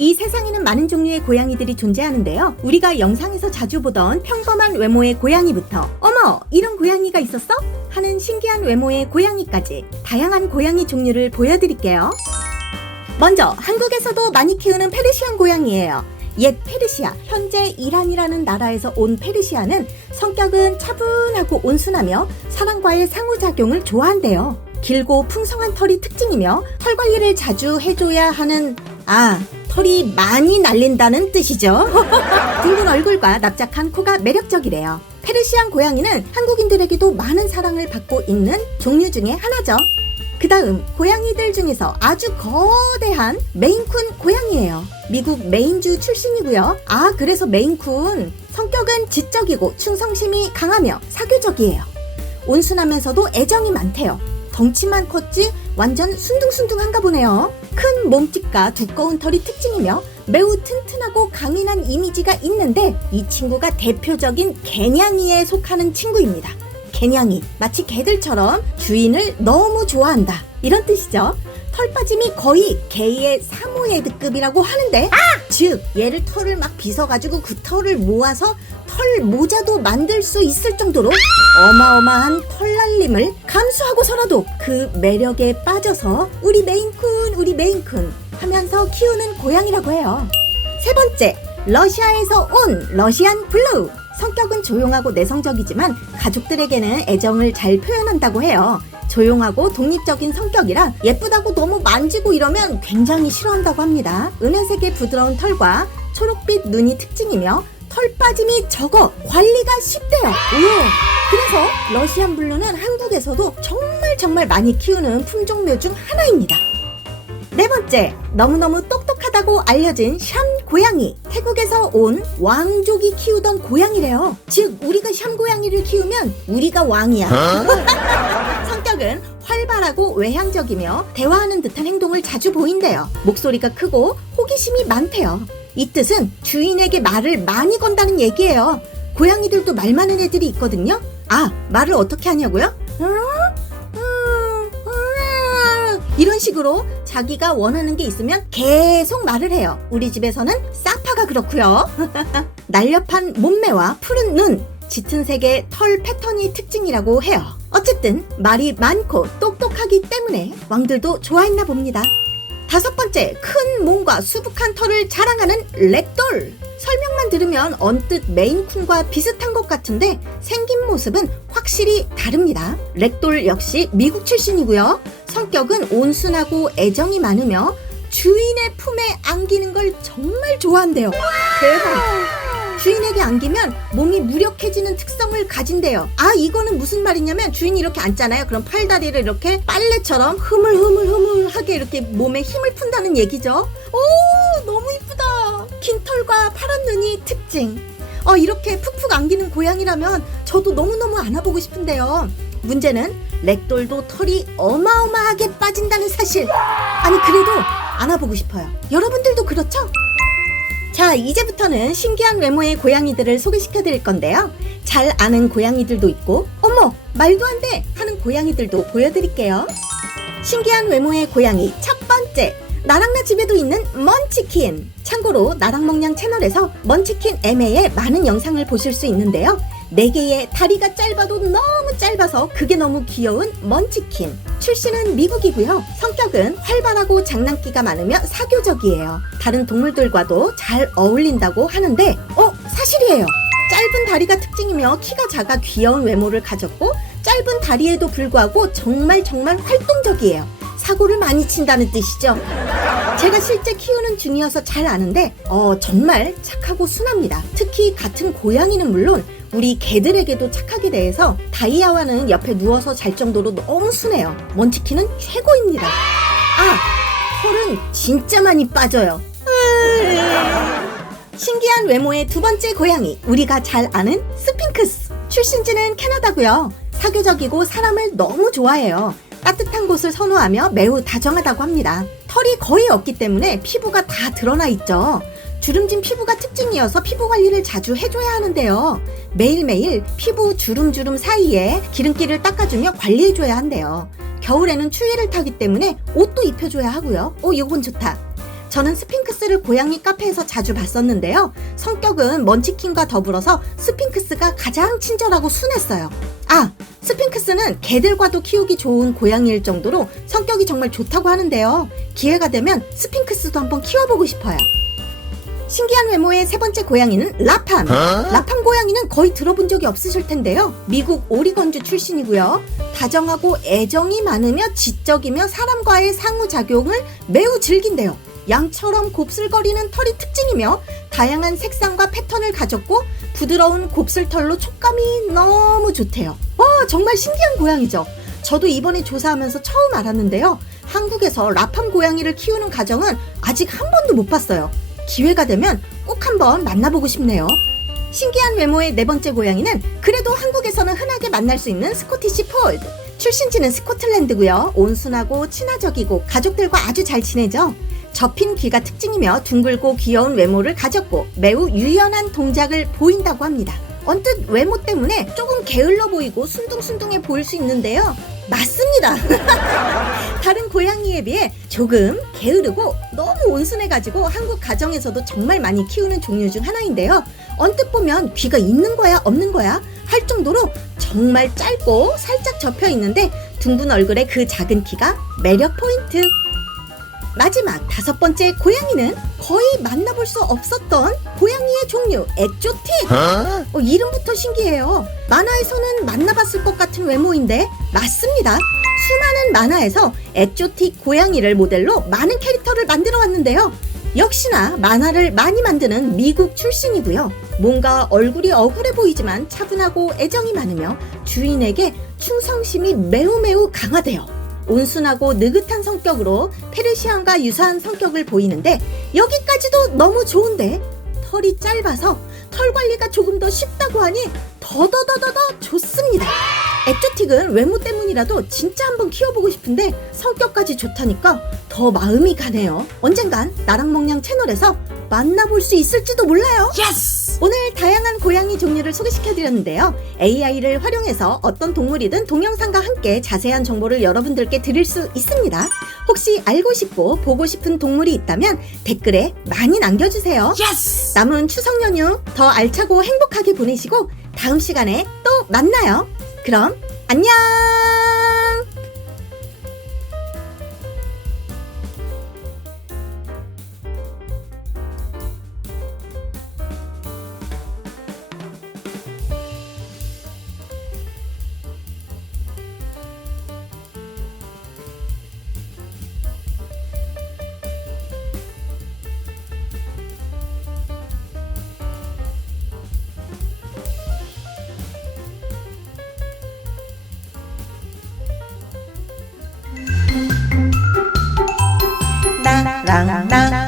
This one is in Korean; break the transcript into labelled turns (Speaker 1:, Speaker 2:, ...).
Speaker 1: 이 세상에는 많은 종류의 고양이들이 존재하는데요. 우리가 영상에서 자주 보던 평범한 외모의 고양이부터 어머 이런 고양이가 있었어? 하는 신기한 외모의 고양이까지 다양한 고양이 종류를 보여드릴게요. 먼저 한국에서도 많이 키우는 페르시안 고양이에요. 옛 페르시아, 현재 이란이라는 나라에서 온 페르시아는 성격은 차분하고 온순하며 사람과의 상호작용을 좋아한대요. 길고 풍성한 털이 특징이며 털 관리를 자주 해줘야 하는 아 털이 많이 날린다는 뜻이죠. 둥근 얼굴과 납작한 코가 매력적이래요. 페르시안 고양이는 한국인들에게도 많은 사랑을 받고 있는 종류 중에 하나죠. 그 다음 고양이들 중에서 아주 거대한 메인쿤 고양이에요. 미국 메인주 출신이고요. 아 그래서 메인쿤 성격은 지적이고 충성심이 강하며 사교적이에요. 온순하면서도 애정이 많대요. 덩치만 컸지 완전 순둥순둥한가 보네요. 큰 몸집과 두꺼운 털이 특징이며 매우 튼튼하고 강인한 이미지가 있는데 이 친구가 대표적인 개냥이에 속하는 친구입니다. 개냥이 마치 개들처럼 주인을 너무 좋아한다 이런 뜻이죠. 털 빠짐이 거의 개의 사모예드급이라고 하는데 즉 얘를 털을 막 빗어가지고 그 털을 모아서 털 모자도 만들 수 있을 정도로 어마어마한 털 날림을 감수하고서라도 그 매력에 빠져서 우리 메인쿤 우리 메인쿤 하면서 키우는 고양이라고 해요. 세 번째, 러시아에서 온 러시안 블루. 성격은 조용하고 내성적이지만 가족들에게는 애정을 잘 표현한다고 해요. 조용하고 독립적인 성격이라 예쁘다고 너무 만지고 이러면 굉장히 싫어한다고 합니다. 은은색의 부드러운 털과 초록빛 눈이 특징이며 털 빠짐이 적어 관리가 쉽대요. 우와. 그래서 러시안 블루는 한국에서도 정말 정말 많이 키우는 품종묘 중 하나입니다. 네 번째, 너무너무 똑똑하다고 알려진 샴 고양이. 태국에서 온 왕족이 키우던 고양이래요. 즉, 우리가 샴 고양이를 키우면 우리가 왕이야. 성격은 활발하고 외향적이며 대화하는 듯한 행동을 자주 보인대요. 목소리가 크고 호기심이 많대요. 이 뜻은 주인에게 말을 많이 건다는 얘기예요. 고양이들도 말 많은 애들이 있거든요. 아, 말을 어떻게 하냐고요? 음, 음, 음. 이런 식으로 자기가 원하는 게 있으면 계속 말을 해요. 우리 집에서는 사파가 그렇고요. 날렵한 몸매와 푸른 눈, 짙은 색의 털 패턴이 특징이라고 해요. 어쨌든 말이 많고 똑똑하기 때문에 왕들도 좋아했나 봅니다. 다섯 번째, 큰 몸과 수북한 털을 자랑하는 렉돌. 설명만 들으면 언뜻 메인쿤과 비슷한 것 같은데 생긴 모습은 확실히 다릅니다. 렉돌 역시 미국 출신이고요. 성격은 온순하고 애정이 많으며 주인의 품에 안기는 걸 정말 좋아한대요. 대박. 주인에게 안기면 몸이 무력해지는 특성을 가진대요. 아, 이거는 무슨 말이냐면 주인이 이렇게 앉잖아요. 그럼 팔다리를 이렇게 빨래처럼 흐물흐물흐물하게 이렇게 몸에 힘을 푼다는 얘기죠. 오, 너무. 긴 털과 파란 눈이 특징. 어, 이렇게 푹푹 안기는 고양이라면 저도 너무너무 안아보고 싶은데요. 문제는 렉돌도 털이 어마어마하게 빠진다는 사실. 아니, 그래도 안아보고 싶어요. 여러분들도 그렇죠? 자, 이제부터는 신기한 외모의 고양이들을 소개시켜 드릴 건데요. 잘 아는 고양이들도 있고, 어머, 말도 안 돼! 하는 고양이들도 보여드릴게요. 신기한 외모의 고양이 첫 번째. 나랑 나 집에도 있는 먼치킨. 참고로 나랑 먹냥 채널에서 먼치킨 애매의 많은 영상을 보실 수 있는데요. 네 개의 다리가 짧아도 너무 짧아서 그게 너무 귀여운 먼치킨. 출신은 미국이고요. 성격은 활발하고 장난기가 많으며 사교적이에요. 다른 동물들과도 잘 어울린다고 하는데, 어, 사실이에요. 짧은 다리가 특징이며 키가 작아 귀여운 외모를 가졌고, 짧은 다리에도 불구하고 정말 정말 활동적이에요. 사고를 많이 친다는 뜻이죠. 제가 실제 키우는 중이어서 잘 아는데, 어, 정말 착하고 순합니다. 특히 같은 고양이는 물론, 우리 개들에게도 착하게 대해서 다이아와는 옆에 누워서 잘 정도로 너무 순해요. 먼치키는 최고입니다. 아, 털은 진짜 많이 빠져요. 신기한 외모의 두 번째 고양이, 우리가 잘 아는 스핑크스. 출신지는 캐나다고요. 사교적이고 사람을 너무 좋아해요. 따뜻한 곳을 선호하며 매우 다정하다고 합니다. 털이 거의 없기 때문에 피부가 다 드러나 있죠. 주름진 피부가 특징이어서 피부 관리를 자주 해줘야 하는데요. 매일매일 피부 주름주름 사이에 기름기를 닦아주며 관리해줘야 한대요. 겨울에는 추위를 타기 때문에 옷도 입혀줘야 하고요. 오, 이건 좋다. 저는 스핑크스를 고양이 카페에서 자주 봤었는데요. 성격은 먼치킨과 더불어서 스핑크스가 가장 친절하고 순했어요. 아, 스핑크스는 개들과도 키우기 좋은 고양이일 정도로 성격이 정말 좋다고 하는데요. 기회가 되면 스핑크스도 한번 키워보고 싶어요. 신기한 외모의 세 번째 고양이는 라팜. 라팜 고양이는 거의 들어본 적이 없으실 텐데요. 미국 오리건주 출신이고요. 다정하고 애정이 많으며 지적이며 사람과의 상호작용을 매우 즐긴대요. 양처럼 곱슬거리는 털이 특징이며 다양한 색상과 패턴을 가졌고 부드러운 곱슬털로 촉감이 너무 좋대요. 와 정말 신기한 고양이죠. 저도 이번에 조사하면서 처음 알았는데요. 한국에서 라팜 고양이를 키우는 가정은 아직 한 번도 못 봤어요. 기회가 되면 꼭 한번 만나보고 싶네요. 신기한 외모의 네 번째 고양이는 그래도 한국에서는 흔하게 만날 수 있는 스코티시 폴드. 출신지는 스코틀랜드고요. 온순하고 친화적이고 가족들과 아주 잘 지내죠. 접힌 귀가 특징이며 둥글고 귀여운 외모를 가졌고 매우 유연한 동작을 보인다고 합니다. 언뜻 외모 때문에 조금 게을러 보이고 순둥순둥해 보일 수 있는데요. 맞습니다. 다른 고양이에 비해 조금 게으르고 너무 온순해가지고 한국 가정에서도 정말 많이 키우는 종류 중 하나인데요. 언뜻 보면 귀가 있는 거야, 없는 거야 할 정도로 정말 짧고 살짝 접혀 있는데 둥근 얼굴에 그 작은 키가 매력 포인트. 마지막 다섯 번째 고양이는 거의 만나볼 수 없었던 고양이의 종류 에쪼틱. 어, 이름부터 신기해요. 만화에서는 만나봤을 것 같은 외모인데 맞습니다. 수많은 만화에서 에쪼틱 고양이를 모델로 많은 캐릭터를 만들어 왔는데요. 역시나 만화를 많이 만드는 미국 출신이고요. 뭔가 얼굴이 억울해 보이지만 차분하고 애정이 많으며 주인에게 충성심이 매우 매우 강하대요. 온순하고 느긋한 성격으로 페르시안과 유사한 성격을 보이는데 여기까지도 너무 좋은데 털이 짧아서 털 관리가 조금 더 쉽다고 하니 더더더더더 좋습니다. 에토틱은 외모 때문이라도 진짜 한번 키워보고 싶은데 성격까지 좋다니까 더 마음이 가네요. 언젠간 나랑 먹냥 채널에서 만나볼 수 있을지도 몰라요. 오늘 다양한 고양이 종류를 소개시켜드렸는데요. AI를 활용해서 어떤 동물이든 동영상과 함께 자세한 정보를 여러분들께 드릴 수 있습니다. 혹시 알고 싶고 보고 싶은 동물이 있다면 댓글에 많이 남겨주세요. 남은 추석 연휴 더 알차고 행복하게 보내시고 다음 시간에 또 만나요. 그럼 안녕!
Speaker 2: 나랑 나